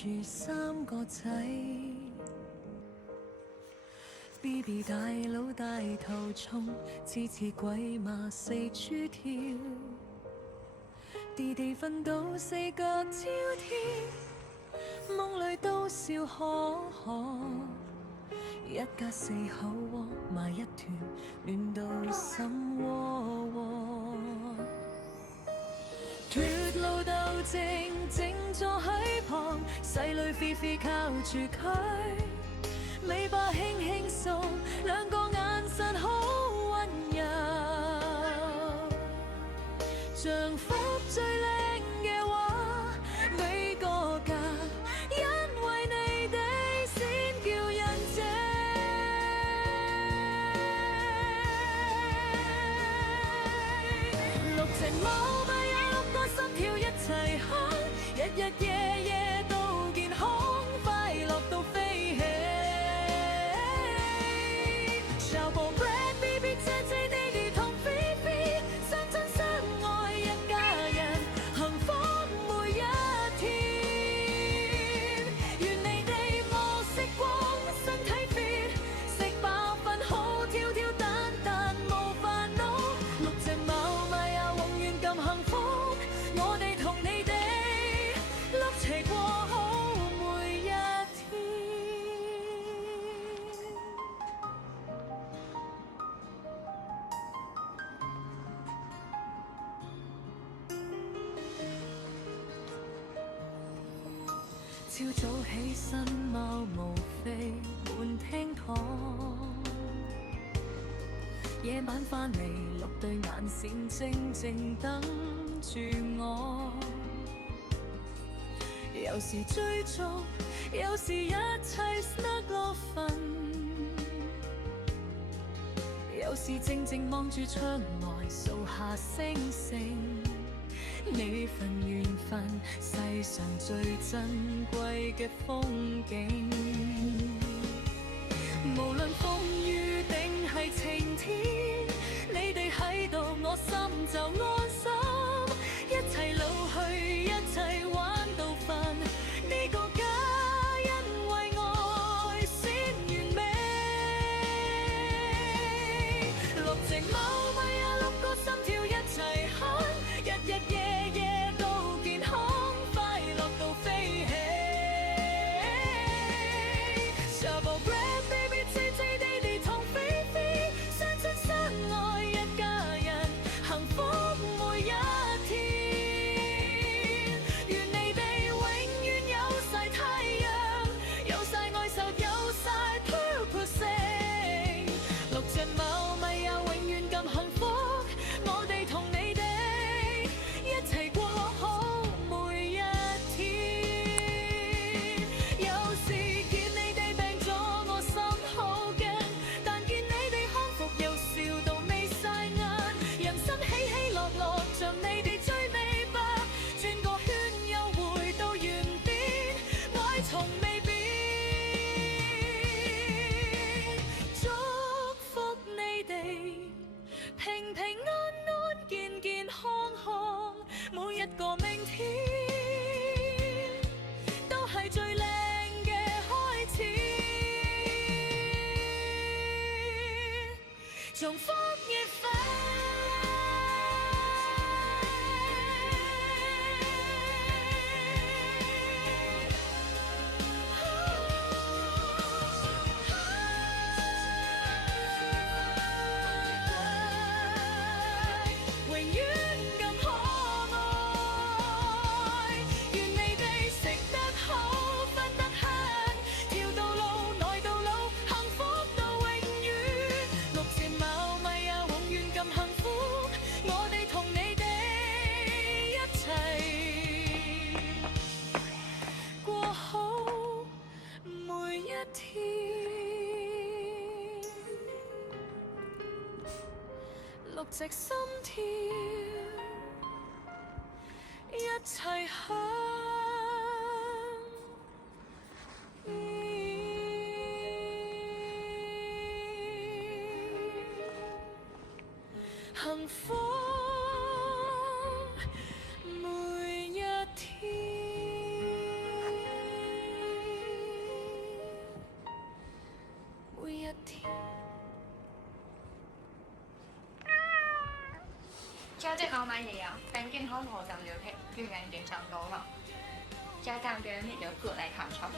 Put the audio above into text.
住3個仔。BB 大佬大頭衝，次次鬼馬四處跳，地地瞓到4腳朝天，夢裏都笑呵呵。一家4口窩埋一團，暖到心窩窩。脫路鬥靜靜坐喺旁，細女菲菲靠住佢，尾巴輕輕送，兩個眼神好溫柔。丈夫最靚嘅話，你個家，因為你哋先叫人謝。6隻貓咪有6個心跳一齊哼，日日夜夜都健康快樂到飛起。小寶 Brad BB 姐姐弟弟同菲菲，相親相愛一家人，幸福每一天。願你哋冇食光，身體 fit， 食飽瞓好，跳跳蛋蛋冇煩惱。6隻貓咪啊，永遠咁幸福，我哋同你哋一齊過好每一天。朝早起身貓毛飛滿廳堂，夜晚返嚟6對眼線靜靜等住我。有時追逐，有時一齊 snug 落瞓，有時靜靜望住窗外數下星星。呢份緣分，世上最珍貴嘅風景。無論風雨定係晴天，你哋喺度，我心就安心。一齊老去，一齊玩到瞓，呢個家因為愛先完美。6隻貓咪啊，6個心跳一齊哼，日日夜夜都健康快樂到飛起。小寶 Brad BB 姐姐弟弟同菲菲，相親相愛一家人，幸福每一天。願你哋永遠有晒太陽，有晒愛受，有晒飄飄色。6隻貓咪啊，永遠咁幸福，我哋同你哋一齊過好每一天。有時見你哋病咗，我心好驚，但見你哋康復又笑到眯晒眼。人生起起落落，像你哋追尾巴，轉個圈又回到原點，愛從未變。祝福你哋平平安安、健健康康，每一個明天都係最靚嘅開始。重複熱飛。永遠咁可愛，願你哋食得好，瞓得香，跳到老，耐到老，幸福到永遠。6隻貓咪啊，永遠咁幸福，我哋同你哋一齊過好每一天。6隻心跳一齊響。幸福每一天。隻講乜嘢啊？等健康我就要聽，原來已經上到了，家長別人你就過來談場。